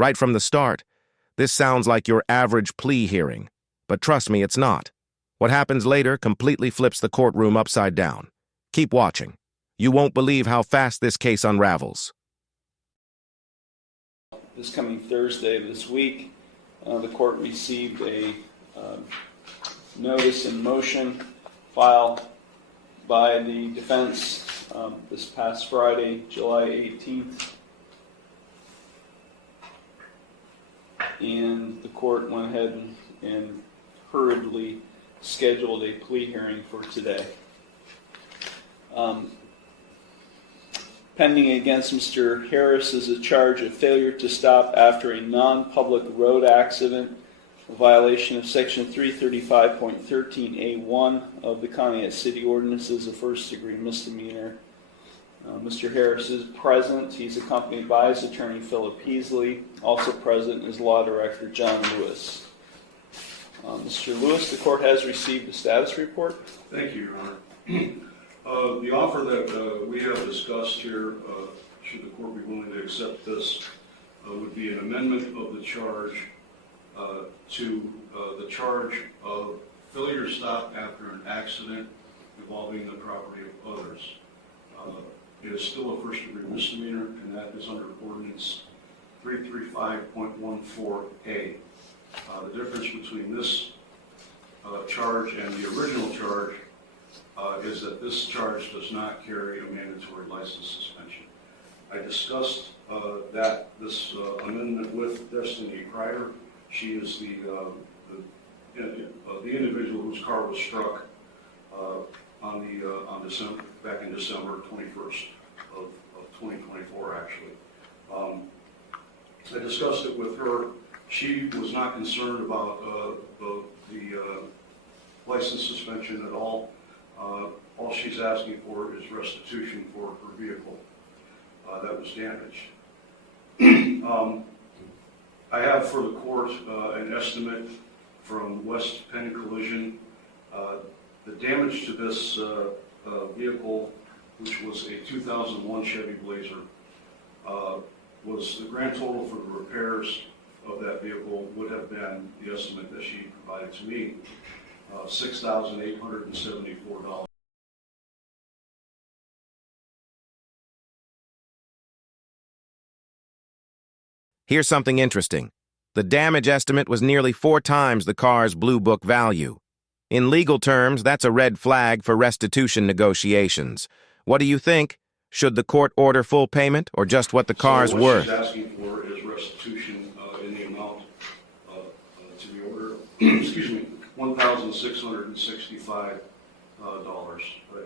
Right from the start, this sounds like your average plea hearing. But trust me, it's not. What happens later completely flips the courtroom upside down. Keep watching. You won't believe how fast this case unravels. This coming Thursday of this week, the court received a notice in motion filed by the defense this past Friday, July 18th. And the court went ahead and hurriedly scheduled a plea hearing for today. Pending against Mr. Harris is a charge of failure to stop after a non-public road accident, a violation of Section 335.13A1 of the Conneaut City Ordinances, a first-degree misdemeanor. Mr. Harris is present. He's accompanied by his attorney, Philip Heasley. Also present is Law Director John Lewis. Mr. Lewis, the court has received a status report. Thank you, Your Honor. The offer that we have discussed here, should the court be willing to accept this, would be an amendment of the charge to the charge of failure to stop after an accident involving the property of others. It is still a first-degree misdemeanor, and that is under Ordinance 335.14A. The difference between this charge and the original charge is that this charge does not carry a mandatory license suspension. I discussed this amendment with Destiny Kreider. She is the individual whose car was struck back in December 21st of 2024, actually. I discussed it with her. She was not concerned about the license suspension at all. All she's asking for is restitution for her vehicle that was damaged. I have for the court an estimate from West Penn Collision. The damage to this vehicle, which was a 2001 Chevy Blazer, was the grand total for the repairs of that vehicle would have been, the estimate that she provided to me, $6,874. Here's something interesting. The damage estimate was nearly 4 times the car's Blue Book value. In legal terms, that's a red flag for restitution negotiations. What do you think? Should the court order full payment or just what the car's worth? What she's asking for is restitution in the amount to the order, excuse me, $1,665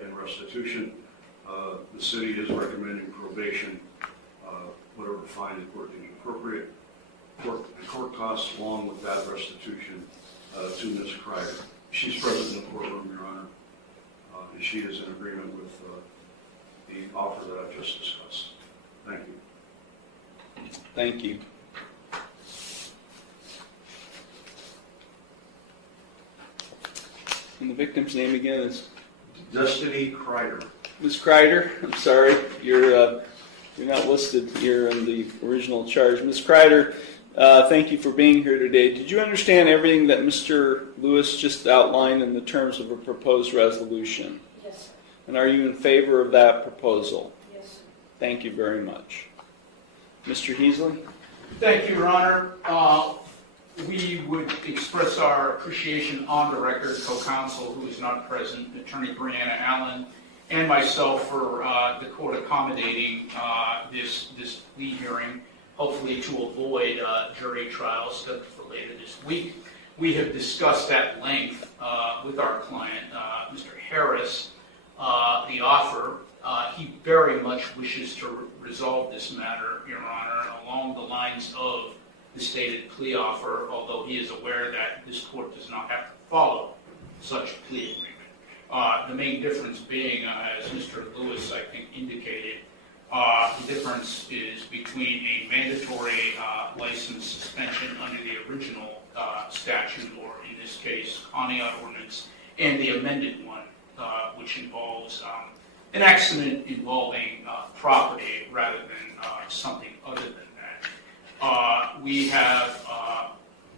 in restitution. The city is recommending probation, whatever fine the court deems appropriate. Court costs along with that restitution to Ms. Kreider. She's present in the courtroom, Your Honor, and she is in agreement with the offer that I've just discussed. Thank you. Thank you. And the victim's name again is? Destiny Kreider. Ms. Kreider, I'm sorry, you're not listed here in the original charge. Ms. Kreider, thank you for being here today. Did you understand everything that Mr. Lewis just outlined in the terms of a proposed resolution? Yes. And are you in favor of that proposal? Yes. Thank you very much. Mr. Heasley? Thank you, Your Honor. We would express our appreciation on the record, co-counsel who is not present, Attorney Brianna Allen, and myself for the court accommodating this plea hearing, hopefully to avoid jury trials scheduled for later this week. We have discussed at length with our client, Mr. Harris, the offer. He very much wishes to resolve this matter, Your Honor, along the lines of the stated plea offer, although he is aware that this court does not have to follow such plea agreement. The main difference being, as Mr. Lewis, I think, indicated, the difference is between a mandatory license suspension under the original statute, or in this case, Conneaut Ordinance, and the amended one, which involves an accident involving property rather than something other than that. We have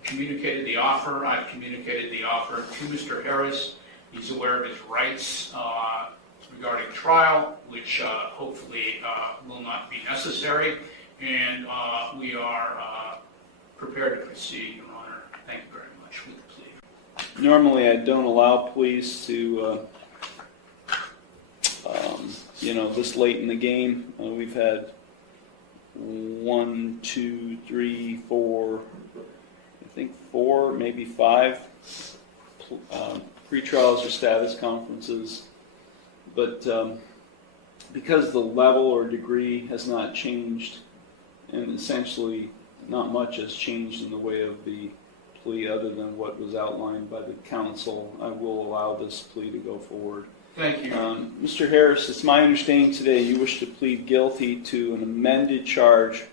communicated the offer. I've communicated the offer to Mr. Harris. He's aware of his rights regarding trial, which hopefully will not be necessary, and we are prepared to proceed, Your Honor. Thank you very much with the plea. Normally, I don't allow pleas to, this late in the game. We've had 1, 2, 3, 4, I think 4, maybe 5 pre-trials or status conferences. But because the level or degree has not changed, and essentially not much has changed in the way of the plea other than what was outlined by the counsel, I will allow this plea to go forward. Thank you. Mr. Harris, it's my understanding today you wish to plead guilty to an amended charge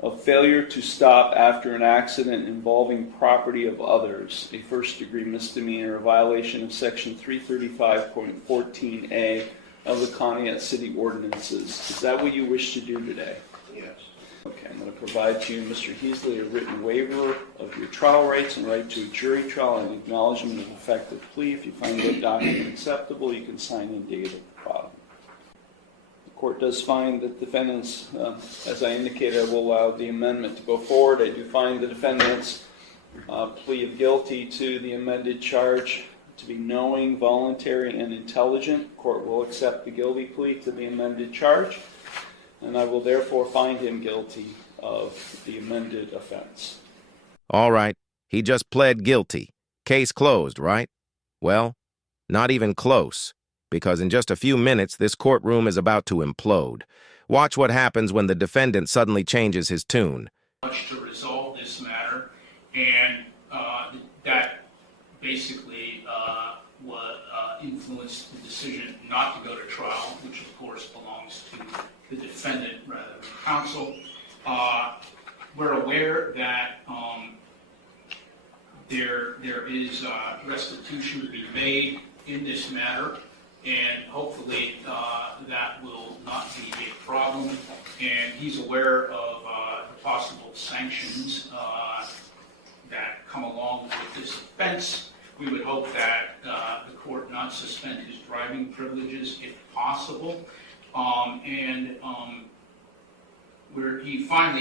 of failure to stop after an accident involving property of others, a first-degree misdemeanor, a violation of Section 335.14a of the Conneaut City Ordinances. Is that what you wish to do today? Yes. Okay, I'm going to provide to you, Mr. Heasley, a written waiver of your trial rights and right to a jury trial and acknowledgement of effective plea. If you find that document acceptable, you can sign and date at the bottom. The court does find that defendants, as I indicated, I will allow the amendment to go forward. I do find the defendant's plea of guilty to the amended charge to be knowing, voluntary, and intelligent. The court will accept the guilty plea to the amended charge, and I will therefore find him guilty of the amended offense. All right, he just pled guilty. Case closed, right? Well, not even close, because in just a few minutes this courtroom is about to implode. Watch what happens when the defendant suddenly changes his tune. Much to resolve this matter, and that basically influenced the decision not to go to trial, which of course belongs to the defendant rather than counsel. We're aware that there is restitution to be made in this matter, and hopefully that will not be a problem. And he's aware of the possible sanctions that come along with this offense. We would hope that the court not suspend his driving privileges if possible.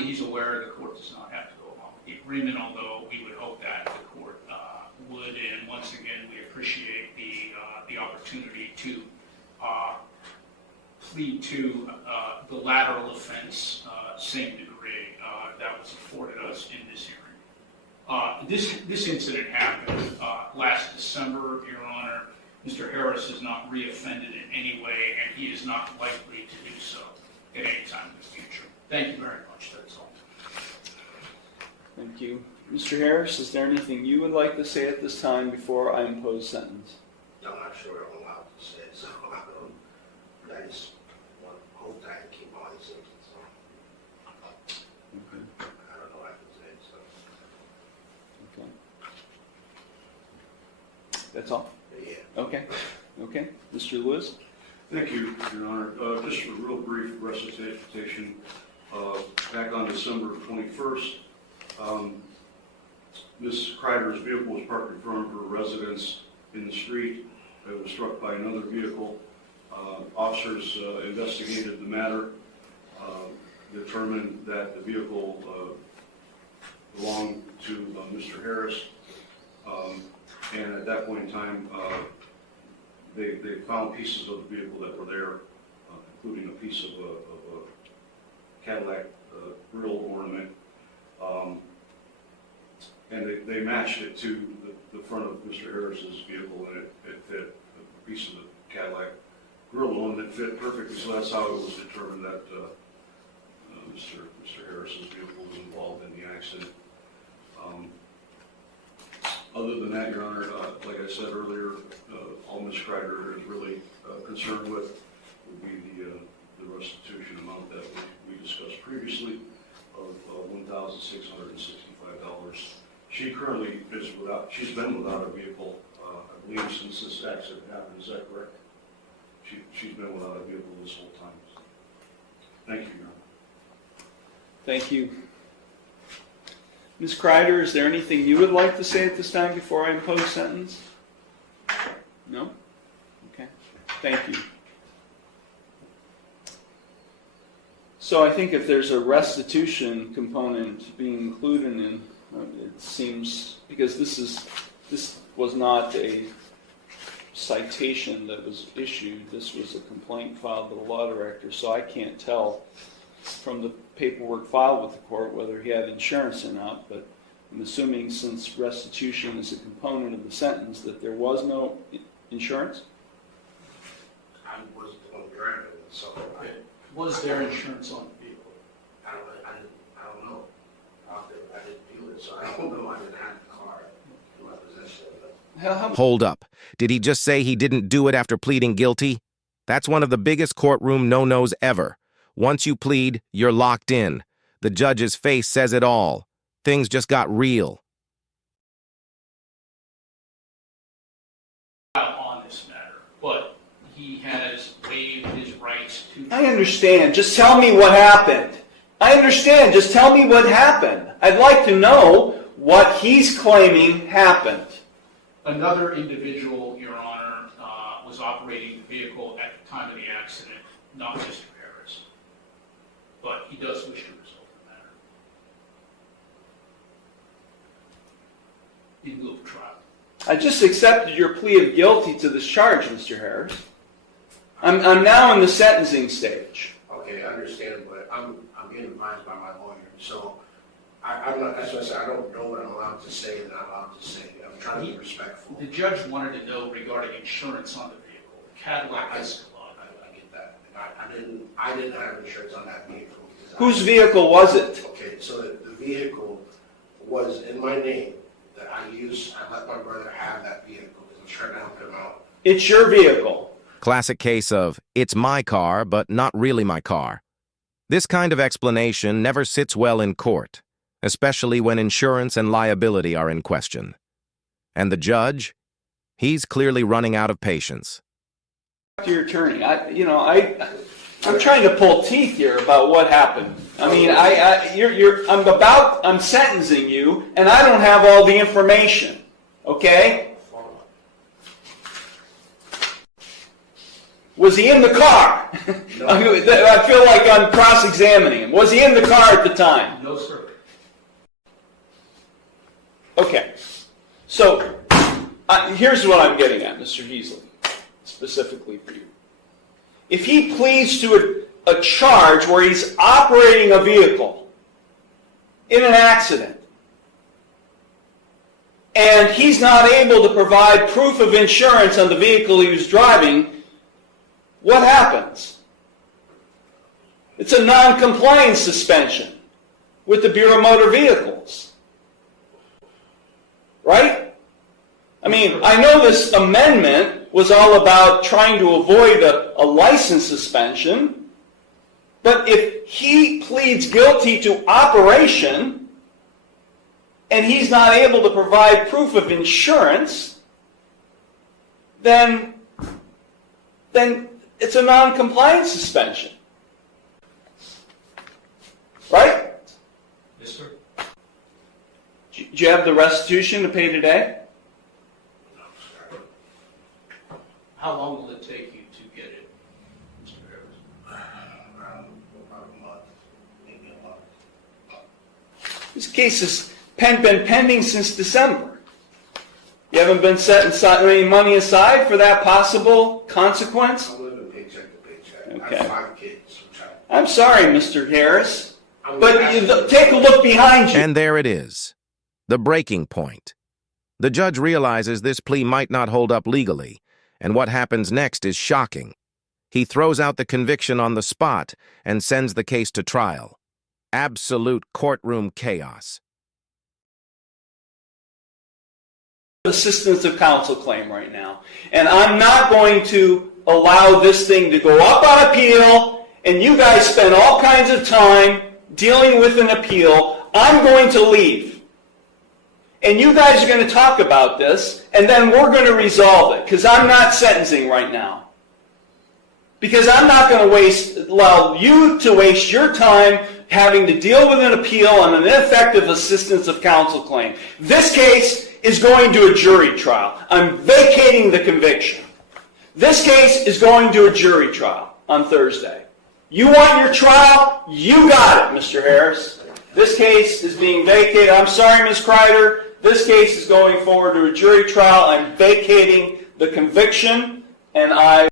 He's aware the court does not have to go along with the agreement, although we would hope that the court would. And once again, we appreciate the opportunity to plead to the lateral offense, same degree, that was afforded us in this hearing. This incident happened last December, Your Honor. Mr. Harris has not reoffended in any way, and he is not likely to do so at any time in the future. Thank you very much. That's all. Thank you. Mr. Harris, is there anything you would like to say at this time before I impose sentence? I'm not sure I'm allowed to say it, so I just want to hope that I can keep all these things. So Okay. I don't know what I can say, so Okay. That's all? yeah. Okay. Okay. Mr. Lewis? Thank you, Your Honor. Just a real brief recitation. Back on December 21st, Ms. Kreider's vehicle was parked in front of her residence in the street. It was struck by another vehicle. Officers investigated the matter, determined that the vehicle belonged to Mr. Harris, and at that point in time, they found pieces of the vehicle that were there, including a piece of a Cadillac grill ornament, and they matched it to the front of Mr. Harris's vehicle, and it fit. A piece of the Cadillac grill ornament fit perfectly, so that's how it was determined that Mr. Harris's vehicle was involved in the accident. Other than that, Your Honor, like I said earlier, all Ms. Kreider is really concerned with would be the restitution amount that we discussed previously of $1,665. She currently is she's been without a vehicle, I believe, since this accident happened. Is that correct? She's been without a vehicle this whole time. Thank you, Your Honor. Thank you. Ms. Kreider, is there anything you would like to say at this time before I impose sentence? No? Okay. Thank you. So I think if there's a restitution component being included in, it seems, because this was not a citation that was issued, this was a complaint filed by the law director, so I can't tell from the paperwork filed with the court whether he had insurance or not, but I'm assuming since restitution is a component of the sentence that there was no insurance? I was the one driving it, so Was there insurance on the vehicle? I don't know. I didn't do it, so I don't know. I didn't have the car in my possession. Hold up. Did he just say he didn't do it after pleading guilty? That's one of the biggest courtroom no-nos ever. Once you plead, you're locked in. The judge's face says it all. Things just got real. On this matter, but he has waived his rights to... I understand. Just tell me what happened. I understand. Just tell me what happened. I'd like to know what he's claiming happened. Another individual, Your Honor, was operating the vehicle at the time of the accident, not Mr. Harris. But he does wish to resolve the matter in lieu of trial. I just accepted your plea of guilty to this charge, Mr. Harris. I'm now in the sentencing stage. Okay, I understand, but I'm getting advised by my lawyer, so I'm not. That's what I said. I don't know what I'm allowed to say and not allowed to say. I'm trying to be respectful. The judge wanted to know regarding insurance on the vehicle, Cadillac Escalade. I get that. And I didn't have insurance on that vehicle. Whose vehicle was it? Okay, so the vehicle was in my name that I used. I let my brother have that vehicle because I'm trying to help him out. It's your vehicle. Classic case of, it's my car, but not really my car. This kind of explanation never sits well in court, especially when insurance and liability are in question. And the judge? He's clearly running out of patience. To your attorney, I'm trying to pull teeth here about what happened. I mean, I'm sentencing you, and I don't have all the information. Okay? Was he in the car? No. I feel like I'm cross-examining him. Was he in the car at the time? No, sir. Okay. So, here's what I'm getting at, Mr. Heasley, specifically for you. If he pleads to a charge where he's operating a vehicle in an accident, and he's not able to provide proof of insurance on the vehicle he was driving, what happens? It's a non-compliance suspension with the Bureau of Motor Vehicles. Right? I mean, I know this amendment was all about trying to avoid a license suspension, but if he pleads guilty to operation and he's not able to provide proof of insurance, then it's a non-compliance suspension. Right? Yes, sir. Do you have the restitution to pay today? How long will it take you to get it, Mr. Harris? Around about a month, maybe a month. This case has been pending since December. You haven't been setting any money aside for that possible consequence? I'm living paycheck to paycheck. Okay. I have 5 kids. I'm sorry, Mr. Harris, but take a look behind you. And there it is. The breaking point. The judge realizes this plea might not hold up legally, and what happens next is shocking. He throws out the conviction on the spot and sends the case to trial. Absolute courtroom chaos. Assistance of counsel claim right now. And I'm not going to allow this thing to go up on appeal, and you guys spend all kinds of time dealing with an appeal. I'm going to leave. And you guys are going to talk about this, and then we're going to resolve it, because I'm not sentencing right now. Because I'm not going to allow you to waste your time having to deal with an appeal on an ineffective assistance of counsel claim. This case is going to a jury trial. I'm vacating the conviction. This case is going to a jury trial on Thursday. You want your trial? You got it, Mr. Harris. This case is being vacated. I'm sorry, Ms. Kreider. This case is going forward to a jury trial. I'm vacating the conviction, and I